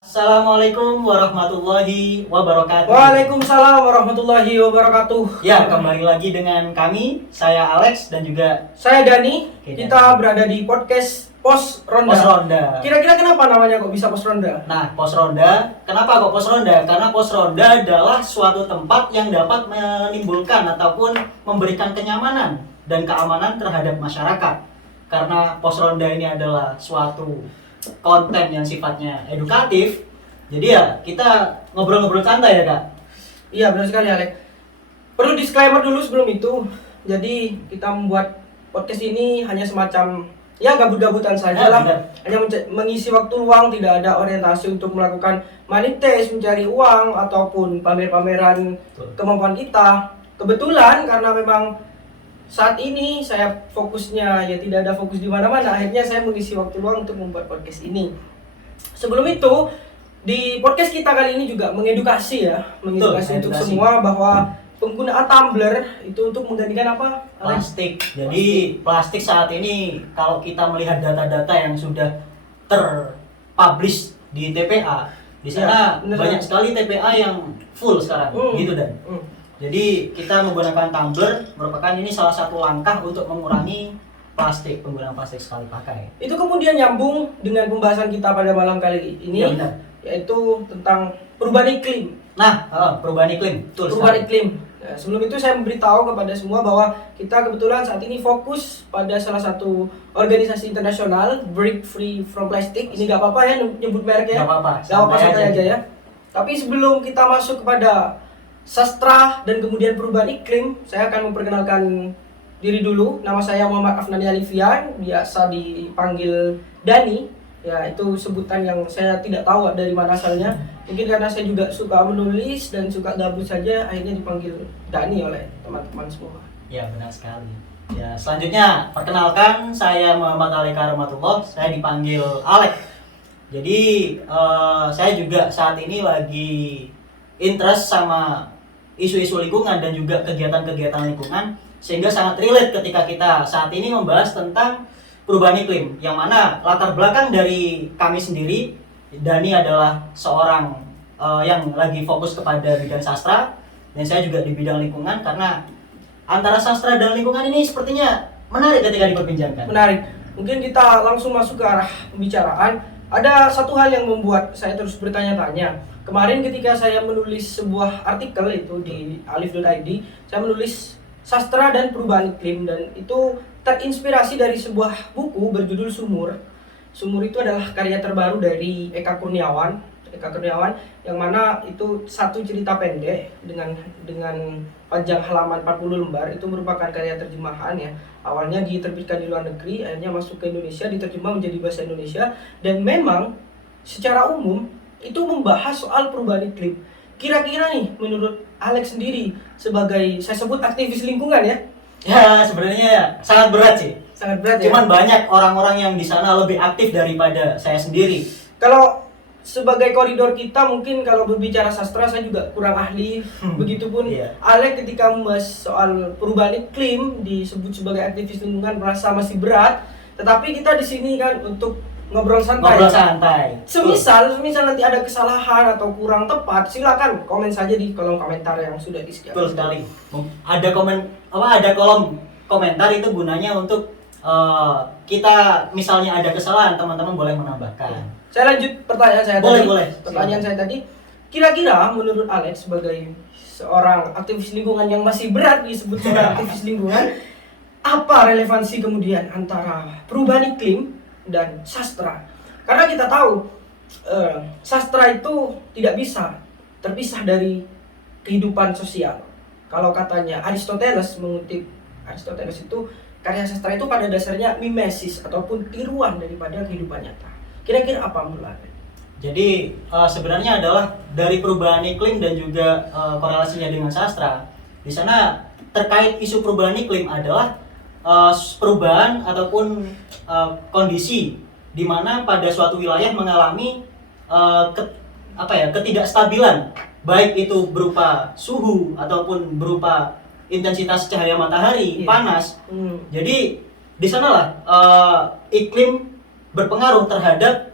Assalamualaikum warahmatullahi wabarakatuh. Waalaikumsalam warahmatullahi wabarakatuh. Ya, kembali lagi dengan kami, saya Alex dan juga Saya Dani. Oke, Kita berada di podcast Pos Ronda. Pos Ronda. Kira-kira kenapa namanya kok bisa Pos Ronda? Nah, Pos Ronda, kenapa kok Pos Ronda? Karena Pos Ronda adalah suatu tempat yang dapat menimbulkan ataupun memberikan kenyamanan dan keamanan terhadap masyarakat. Karena Pos Ronda ini adalah suatu konten yang sifatnya edukatif, jadi ya kita ngobrol-ngobrol santai ya kak. Iya benar sekali Alex. Perlu disclaimer dulu sebelum itu. Jadi kita membuat podcast ini hanya semacam ya gabut-gabutan saja lah. Hanya mengisi waktu luang, tidak ada orientasi untuk melakukan money test, mencari uang ataupun pamer-pameran kemampuan kita. Kebetulan karena memang saat ini saya fokusnya ya tidak ada fokus di mana-mana, akhirnya saya mengisi waktu luang untuk membuat podcast ini. Sebelum itu di podcast kita kali ini juga mengedukasi ya, mengedukasi untuk semua bahwa penggunaan tumbler itu untuk menggantikan apa? Plastik. Jadi plastik saat ini kalau kita melihat data-data yang sudah terpublish di TPA, di sana ya, banyak sekali TPA yang full sekarang, gitu dan. Jadi kita menggunakan tumbler merupakan ini salah satu langkah untuk mengurangi penggunaan plastik sekali pakai. Itu kemudian nyambung dengan pembahasan kita pada malam kali ini, ya, yaitu tentang perubahan iklim. Nah, perubahan iklim, perubahan iklim. Nah, sebelum itu saya memberitahu kepada semua bahwa kita kebetulan saat ini fokus pada salah satu organisasi internasional, Break Free from Plastic. Ini nggak apa-apa ya nyebut mereknya. Nggak apa-apa, santai aja ya. Tapi sebelum kita masuk kepada sastra dan kemudian perubahan iklim, saya akan memperkenalkan diri dulu. Nama saya Muhammad Afnani Alifian, biasa dipanggil Dani. Ya, itu sebutan yang saya tidak tahu dari mana asalnya. Mungkin karena saya juga suka menulis dan suka gabut saja, akhirnya dipanggil Dani oleh teman-teman semua. Ya, benar sekali. Ya, selanjutnya perkenalkan, saya Muhammad Ali Karomatullah, saya dipanggil Alek. Jadi saya juga saat ini lagi interest sama isu-isu lingkungan dan juga kegiatan-kegiatan lingkungan, sehingga sangat relate ketika kita saat ini membahas tentang perubahan iklim, yang mana latar belakang dari kami sendiri, Dani adalah seorang yang lagi fokus kepada bidang sastra, dan saya juga di bidang lingkungan, karena antara sastra dan lingkungan ini sepertinya menarik ketika diperbincangkan. Menarik. Mungkin kita langsung masuk ke arah pembicaraan. Ada satu hal yang membuat saya terus bertanya-tanya. Kemarin ketika saya menulis sebuah artikel itu di alif.id, saya menulis sastra dan perubahan iklim, dan itu terinspirasi dari sebuah buku berjudul Sumur. Sumur itu adalah karya terbaru dari Eka Kurniawan, yang mana itu satu cerita pendek dengan panjang halaman 40 lembar. Itu merupakan karya terjemahan ya. Awalnya diterbitkan di luar negeri, akhirnya masuk ke Indonesia, diterjemah menjadi bahasa Indonesia, dan memang secara umum itu membahas soal perubahan iklim. Kira-kira nih menurut Alex sendiri sebagai, saya sebut aktivis lingkungan ya. Ya, sebenarnya sangat berat sih. Sangat berat ya. Cuman banyak orang-orang yang di sana lebih aktif daripada saya sendiri. Kalau sebagai koridor kita, mungkin kalau berbicara sastra saya juga kurang ahli. Begitupun Alex ketika membahas soal perubahan iklim disebut sebagai aktivis lingkungan merasa masih berat. Tetapi kita di sini kan untuk ngobrol santai. Semisal nanti ada kesalahan atau kurang tepat, silakan komen saja di kolom komentar yang sudah disediakan. Betul sekali. Ada kolom komentar itu gunanya untuk kita misalnya ada kesalahan, teman-teman boleh menambahkan. Saya lanjut pertanyaan saya tadi. Boleh. Pertanyaan saya tadi, kira-kira menurut Alex sebagai seorang aktivis lingkungan yang masih berat disebut sebagai aktivis lingkungan, apa relevansi kemudian antara perubahan iklim dan sastra? Karena kita tahu sastra itu tidak bisa terpisah dari kehidupan sosial. Kalau katanya Aristoteles, mengutip Aristoteles, itu karya sastra itu pada dasarnya mimesis ataupun tiruan daripada kehidupan nyata. Kira-kira apa menurut Anda? Jadi sebenarnya adalah dari perubahan iklim dan juga korelasinya dengan sastra. Di sana terkait isu perubahan iklim adalah perubahan ataupun kondisi di mana pada suatu wilayah mengalami ketidakstabilan, baik itu berupa suhu ataupun berupa intensitas cahaya matahari, panas. Jadi di sanalah iklim berpengaruh terhadap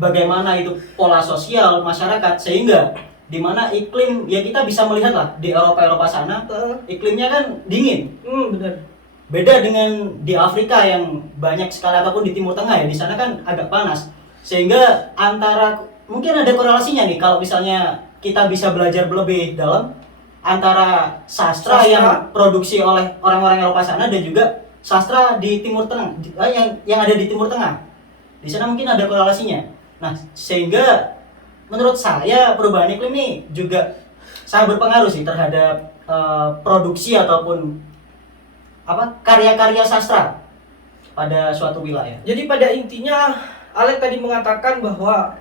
bagaimana itu pola sosial masyarakat, sehingga di mana iklim ya kita bisa melihat lah di Eropa sana iklimnya kan dingin. Benar. Beda dengan di Afrika yang banyak sekali, ataupun di Timur Tengah ya, di sana kan agak panas. Sehingga antara mungkin ada korelasinya nih kalau misalnya kita bisa belajar lebih dalam antara sastra yang produksi oleh orang-orang Eropa sana dan juga sastra di Timur Tengah, yang ada di Timur Tengah. Di sana mungkin ada korelasinya. Nah, sehingga menurut saya perubahan iklim ini juga sangat berpengaruh sih terhadap produksi ataupun karya-karya sastra pada suatu wilayah. Jadi pada intinya Alek tadi mengatakan bahwa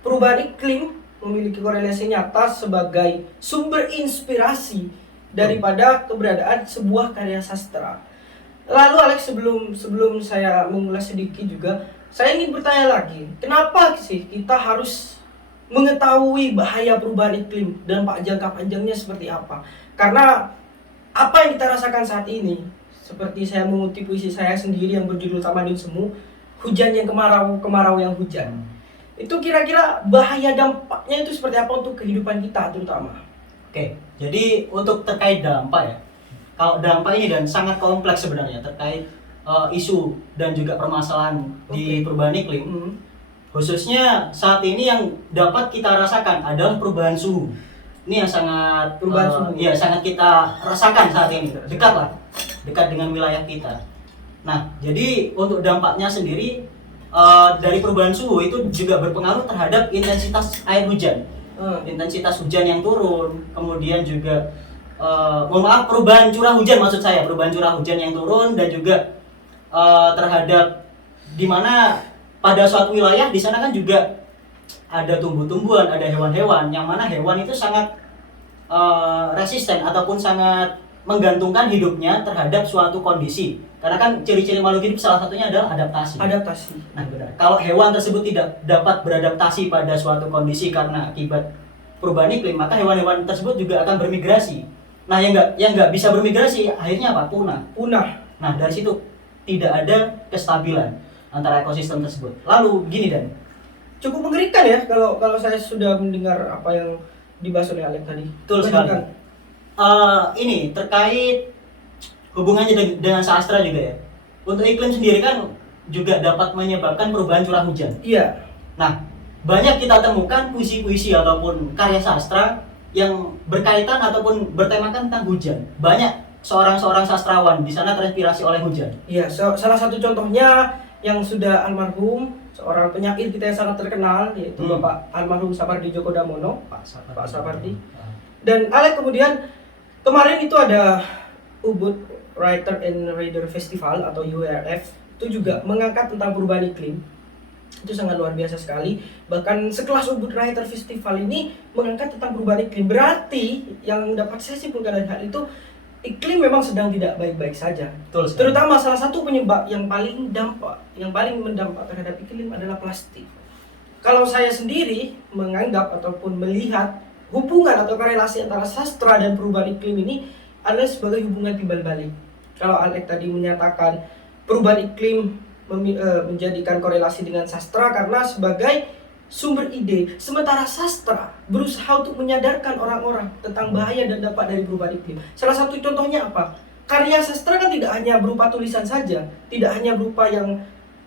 perubahan iklim memiliki korelasi nyata sebagai sumber inspirasi daripada keberadaan sebuah karya sastra. Lalu Alex, sebelum saya mengulas sedikit juga, saya ingin bertanya lagi, kenapa sih kita harus mengetahui bahaya perubahan iklim dan jangka panjangnya seperti apa? Karena apa yang kita rasakan saat ini, seperti saya mengutip puisi saya sendiri yang berjudul Tamadun Semu, hujan yang kemarau, kemarau yang hujan. Itu kira-kira bahaya dampaknya itu seperti apa untuk kehidupan kita terutama? Oke, jadi untuk terkait dampak ya, kalau dampak ini dan sangat kompleks sebenarnya terkait isu dan juga permasalahan di perubahan iklim. Khususnya saat ini yang dapat kita rasakan adalah perubahan suhu. Ini yang sangat sangat kita rasakan saat ini, dekat dengan wilayah kita. Nah, jadi untuk dampaknya sendiri dari perubahan suhu itu juga berpengaruh terhadap intensitas air hujan, intensitas hujan yang turun, kemudian juga perubahan curah hujan, perubahan curah hujan yang turun, dan juga terhadap di mana pada suatu wilayah di sana kan juga ada tumbuh-tumbuhan, ada hewan-hewan, yang mana hewan itu sangat resisten ataupun sangat menggantungkan hidupnya terhadap suatu kondisi. Karena kan ciri-ciri makhluk hidup salah satunya adalah adaptasi. Nah, benar. Kalau hewan tersebut tidak dapat beradaptasi pada suatu kondisi karena akibat perubahan iklim, maka hewan-hewan tersebut juga akan bermigrasi. Nah, yang nggak bisa bermigrasi akhirnya apa? Punah. Nah, dari situ tidak ada kestabilan antara ekosistem tersebut. Lalu gini, Dan, cukup mengerikan ya kalau saya sudah mendengar apa yang dibahas oleh Alex tadi. Betul sekali. Ini terkait hubungannya dengan sastra juga ya. Untuk iklim sendiri kan juga dapat menyebabkan perubahan curah hujan. Iya. Nah, banyak kita temukan puisi-puisi ataupun karya sastra yang berkaitan ataupun bertemakan tentang hujan. Banyak seorang sastrawan di sana terinspirasi oleh hujan. Iya, salah satu contohnya yang sudah almarhum, seorang penyair kita yang sangat terkenal, yaitu Bapak almarhum Sapardi Djoko Damono, Pak Sapardi. Dan Alek kemudian kemarin itu ada Ubud Writer and Reader Festival atau URF, itu juga mengangkat tentang perubahan iklim. Itu sangat luar biasa sekali. Bahkan sekelas Ubud Writer Festival ini mengangkat tentang perubahan iklim. Berarti yang dapat saya simpulkan dari hal itu, iklim memang sedang tidak baik-baik saja. Betul, terutama salah satu penyebab yang paling mendampak terhadap iklim adalah plastik. Kalau saya sendiri menganggap ataupun melihat hubungan atau korelasi antara sastra dan perubahan iklim ini adalah sebagai hubungan timbal balik. Kalau Alex tadi menyatakan perubahan iklim menjadikan korelasi dengan sastra karena sebagai sumber ide, sementara sastra berusaha untuk menyadarkan orang-orang tentang bahaya dan dampak dari perubahan iklim. Salah satu contohnya apa? Karya sastra kan tidak hanya berupa tulisan saja, tidak hanya berupa yang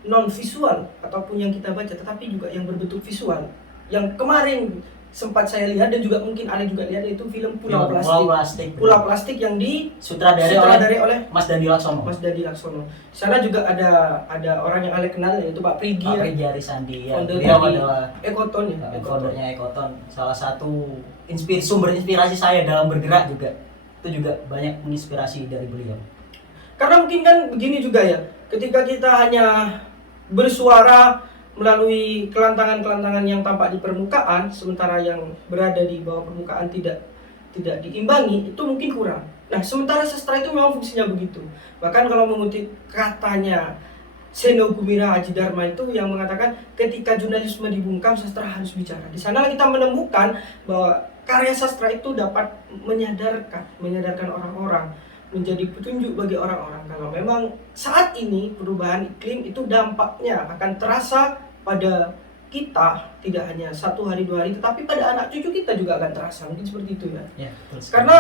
non visual ataupun yang kita baca, tetapi juga yang berbentuk visual. Yang kemarin sempat saya lihat dan juga mungkin Anda juga lihat, yaitu film Pulau Plastik. Pulau Plastik yang disutradari oleh Mas Dandi Laksono. Di sana juga ada orang yang Anda kenal, yaitu Pak Prigi Arisandi. Ya. Beliau adalah Ekoton. Foundernya Ekoton. Salah satu sumber inspirasi saya dalam bergerak juga. Itu juga banyak menginspirasi dari beliau. Karena mungkin kan begini juga ya, ketika kita hanya bersuara melalui kelantangan-kelantangan yang tampak di permukaan, sementara yang berada di bawah permukaan tidak diimbangi, itu mungkin kurang. Nah, sementara sastra itu memang fungsinya begitu. Bahkan kalau mengutip katanya Seno Gumira Aji Dharma itu yang mengatakan ketika jurnalisme dibungkam, sastra harus bicara. Di sana kita menemukan bahwa karya sastra itu dapat menyadarkan orang-orang, menjadi petunjuk bagi orang-orang kalau memang saat ini perubahan iklim itu dampaknya akan terasa pada kita tidak hanya 1 hari 2 hari, tetapi pada anak cucu kita juga akan terasa, mungkin seperti itu ya. Ya, betul sekali. Karena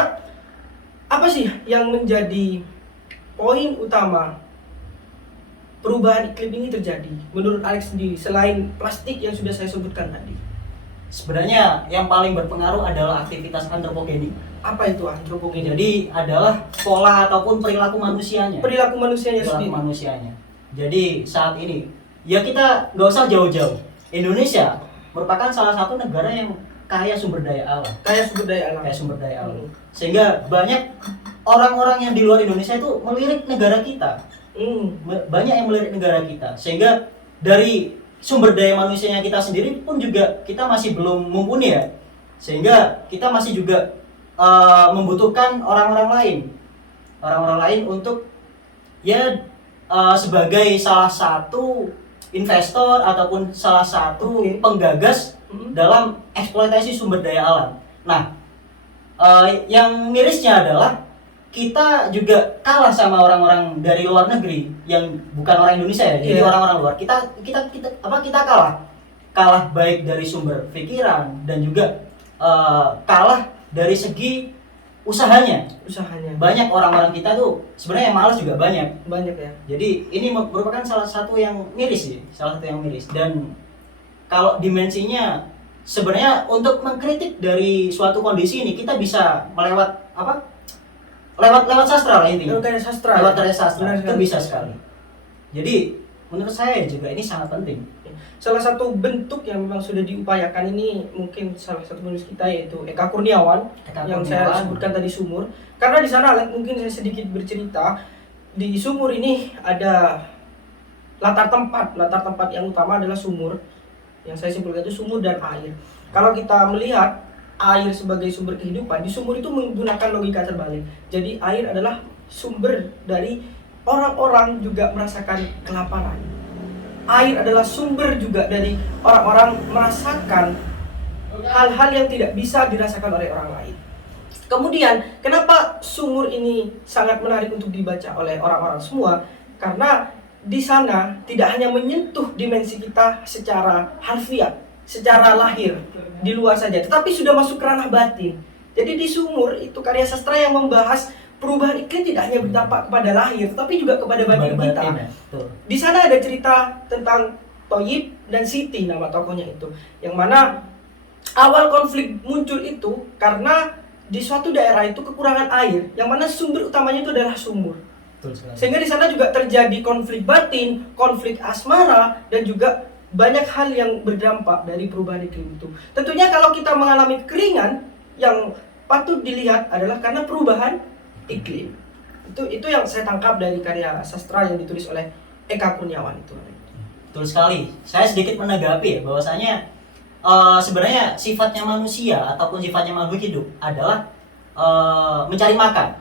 apa sih yang menjadi poin utama perubahan iklim ini terjadi menurut Alex sendiri selain plastik yang sudah saya sebutkan tadi? Sebenarnya yang paling berpengaruh adalah aktivitas antropogenik. Apa itu antropogeni? Jadi adalah pola ataupun perilaku manusianya. Perilaku manusianya Perilaku sendiri. manusianya. Jadi saat ini ya kita nggak usah jauh-jauh. Indonesia merupakan salah satu negara yang kaya sumber daya alam. Kayak sumber daya alam. Kaya sumber daya alam. Sehingga banyak orang-orang yang di luar Indonesia itu melirik negara kita. Banyak yang melirik negara kita. Sehingga dari sumber daya manusianya kita sendiri pun juga kita masih belum mumpuni ya. Sehingga kita masih juga membutuhkan orang-orang lain untuk ya sebagai salah satu investor ataupun salah satu penggagas dalam eksploitasi sumber daya alam. Nah, yang mirisnya adalah kita juga kalah sama orang-orang dari luar negeri yang bukan orang Indonesia ya, jadi orang-orang luar. Kita kalah baik dari sumber pikiran dan juga kalah dari segi usahanya. Banyak orang-orang kita tuh sebenarnya yang malas juga banyak ya. Jadi ini merupakan salah satu yang miris. Dan kalau dimensinya sebenarnya untuk mengkritik dari suatu kondisi ini kita bisa lewat sastra lah intinya. Lewat karya sastra itu bisa sekali. Jadi menurut saya juga ini sangat penting. Salah satu bentuk yang memang sudah diupayakan ini mungkin salah satu penulis kita yaitu Eka Kurniawan yang saya sebutkan tadi Sumur. Karena di sana mungkin saya sedikit bercerita, di Sumur ini ada latar tempat yang utama adalah sumur. Yang saya simpulkan itu sumur dan air. Kalau kita melihat air sebagai sumber kehidupan, di sumur itu menggunakan logika terbalik. Jadi air adalah sumber dari orang-orang juga merasakan kelaparan. Air adalah sumber juga dari orang-orang merasakan hal-hal yang tidak bisa dirasakan oleh orang lain. Kemudian, kenapa sumur ini sangat menarik untuk dibaca oleh orang-orang semua? Karena di sana tidak hanya menyentuh dimensi kita secara harfiah, secara lahir, di luar saja, tetapi sudah masuk ke ranah batin. Jadi di Sumur itu karya sastra yang membahas perubahan iklim tidak hanya berdampak kepada lahir, tetapi juga kepada batin kita. Di sana ada cerita tentang Toyib dan Siti, nama tokohnya itu, yang mana awal konflik muncul itu karena di suatu daerah itu kekurangan air, yang mana sumber utamanya itu adalah sumur. Sehingga di sana juga terjadi konflik batin, konflik asmara, dan juga banyak hal yang berdampak dari perubahan iklim itu. Tentunya kalau kita mengalami kekeringan, yang patut dilihat adalah karena perubahan iklim. Itu yang saya tangkap dari karya sastra yang ditulis oleh Eka Kurniawan itu. Betul sekali. Saya sedikit menanggapi ya bahwasanya sebenarnya sifatnya manusia ataupun sifatnya makhluk hidup adalah mencari makan.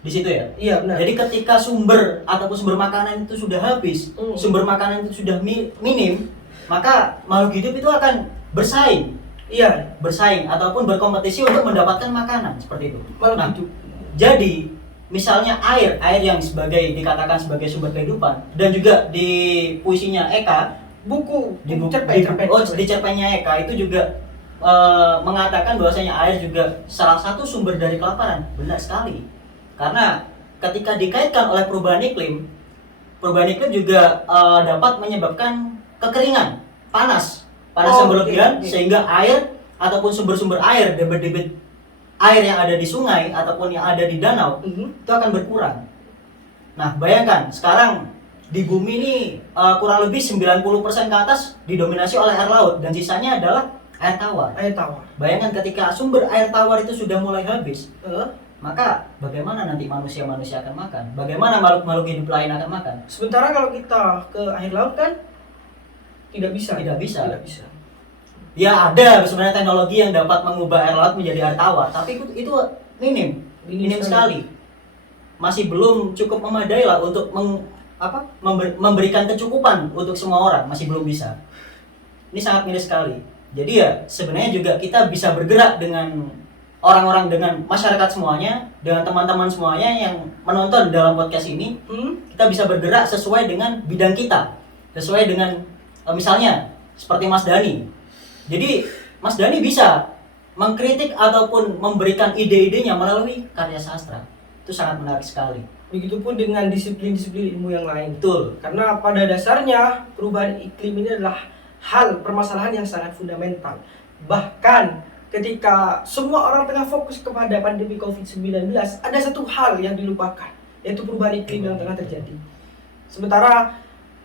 Di situ ya. Iya, benar. Jadi ketika sumber ataupun sumber makanan itu sudah habis, sumber makanan itu sudah minim, maka makhluk hidup itu akan bersaing. Iya, Bersaing ataupun berkompetisi untuk mendapatkan makanan seperti itu. makhluk hidup. Jadi misalnya air yang dikatakan sebagai sumber kehidupan, dan juga di puisinya Eka, di cerpennya Eka itu juga mengatakan bahwasanya air juga salah satu sumber dari kelaparan. Benar sekali. Karena ketika dikaitkan oleh perubahan iklim juga dapat menyebabkan kekeringan, panas yang berlebihan, sehingga air ataupun sumber-sumber air, debit-debit air yang ada di sungai ataupun yang ada di danau itu akan berkurang. Nah, bayangkan sekarang di bumi ini kurang lebih 90% ke atas didominasi oleh air laut dan sisanya adalah air tawar. Bayangkan ketika sumber air tawar itu sudah mulai habis, maka bagaimana nanti manusia akan makan? Bagaimana makhluk hidup lain akan makan? Sementara kalau kita ke air laut kan tidak bisa. Ya ada sebenarnya teknologi yang dapat mengubah air laut menjadi air tawar, tapi itu minim sekali. Masih belum cukup memadai lah untuk memberikan kecukupan untuk semua orang, masih belum bisa. Ini sangat miris sekali. Jadi ya sebenarnya juga kita bisa bergerak dengan orang-orang, dengan masyarakat semuanya, dengan teman-teman semuanya yang menonton dalam podcast ini. Kita bisa bergerak sesuai dengan bidang kita, sesuai dengan misalnya seperti Mas Dani. Jadi Mas Dani bisa mengkritik ataupun memberikan ide-idenya melalui karya sastra. Itu sangat menarik sekali. Begitupun dengan disiplin-disiplin ilmu yang lain. Betul. Karena pada dasarnya perubahan iklim ini adalah hal permasalahan yang sangat fundamental. Bahkan ketika semua orang tengah fokus kepada pandemi COVID-19, ada satu hal yang dilupakan, yaitu perubahan iklim yang tengah terjadi. Sementara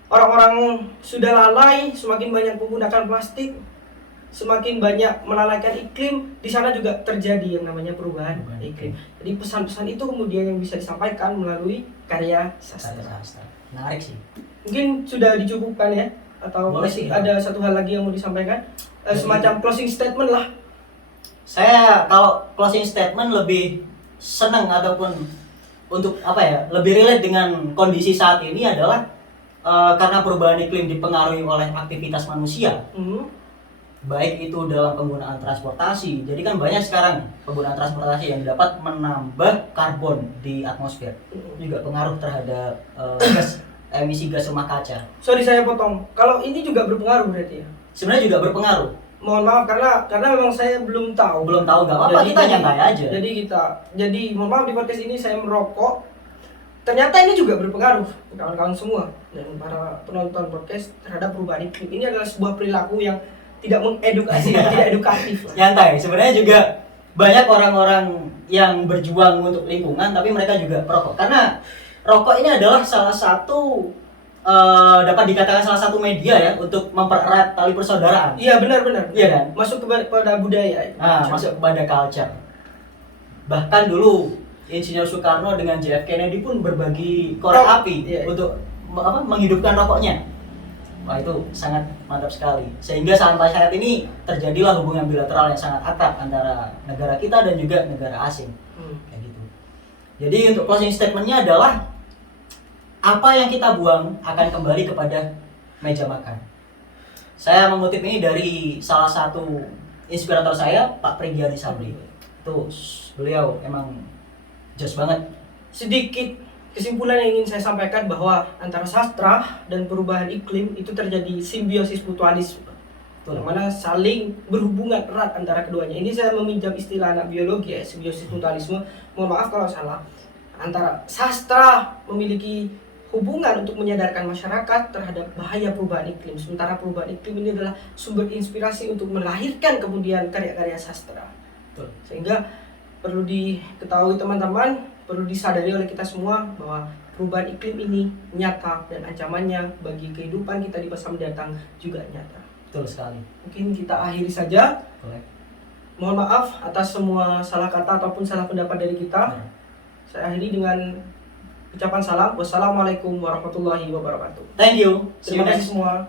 orang-orang sudah lalai, semakin banyak menggunakan plastik, semakin banyak melalaikan iklim, di sana juga terjadi yang namanya perubahan iklim. Jadi pesan-pesan itu kemudian yang bisa disampaikan melalui karya sastra. Menarik sih. Mungkin sudah dicukupkan ya, atau Boleh masih sih. ada satu hal lagi yang mau disampaikan? Semacam closing statement lah. Saya kalau closing statement lebih senang ataupun untuk apa ya, lebih relate dengan kondisi saat ini adalah karena perubahan iklim dipengaruhi oleh aktivitas manusia. Baik itu dalam penggunaan transportasi. Jadi kan banyak sekarang penggunaan transportasi yang dapat menambah karbon di atmosfer. Juga pengaruh terhadap emisi gas rumah kaca. Sorry saya potong. Kalau ini juga berpengaruh berarti ya? Sebenarnya juga berpengaruh. Mohon maaf karena memang saya belum tahu. Belum tahu, nggak apa-apa, kita nyantai aja. Jadi mohon maaf, di podcast ini saya merokok. Ternyata ini juga berpengaruh kawan-kawan semua dan para penonton podcast terhadap perubahan iklim. Ini adalah sebuah perilaku yang tidak mengedukasi, tidak edukatif. Nyantai. Sebenarnya juga banyak orang-orang yang berjuang untuk lingkungan, tapi mereka juga perokok. Karena rokok ini adalah salah satu dapat dikatakan salah satu media ya untuk mempererat tali persaudaraan. Iya benar-benar. Iya kan? Masuk kepada budaya. Masuk kepada culture. Bahkan dulu Insinyur Soekarno dengan JF Kennedy pun berbagi korek api untuk menghidupkan rokoknya. Wah, itu sangat mantap sekali. Sehingga sampai saat ini terjadilah hubungan bilateral yang sangat akrab antara negara kita dan juga negara asing. Kayak gitu. Jadi untuk closing statement-nya adalah apa yang kita buang akan kembali kepada meja makan. Saya mengutip ini dari salah satu inspirator saya, Pak Prigiani Sabli. Tuh, beliau emang jos banget. Sedikit kesimpulan yang ingin saya sampaikan bahwa antara sastra dan perubahan iklim itu terjadi simbiosis mutualisme, yang mana saling berhubungan erat antara keduanya. Ini saya meminjam istilah anak biologi ya, simbiosis mutualisme. Mohon maaf kalau salah. Antara sastra memiliki hubungan untuk menyadarkan masyarakat terhadap bahaya perubahan iklim, sementara perubahan iklim ini adalah sumber inspirasi untuk melahirkan kemudian karya-karya sastra. Sehingga perlu diketahui teman-teman, perlu disadari oleh kita semua bahwa perubahan iklim ini nyata dan ancamannya bagi kehidupan kita di masa mendatang juga nyata. Betul sekali. Mungkin kita akhiri saja. Boleh. Mohon maaf atas semua salah kata ataupun salah pendapat dari kita. Saya akhiri dengan ucapan salam. Wassalamualaikum warahmatullahi wabarakatuh. Thank you. Terima kasih semua.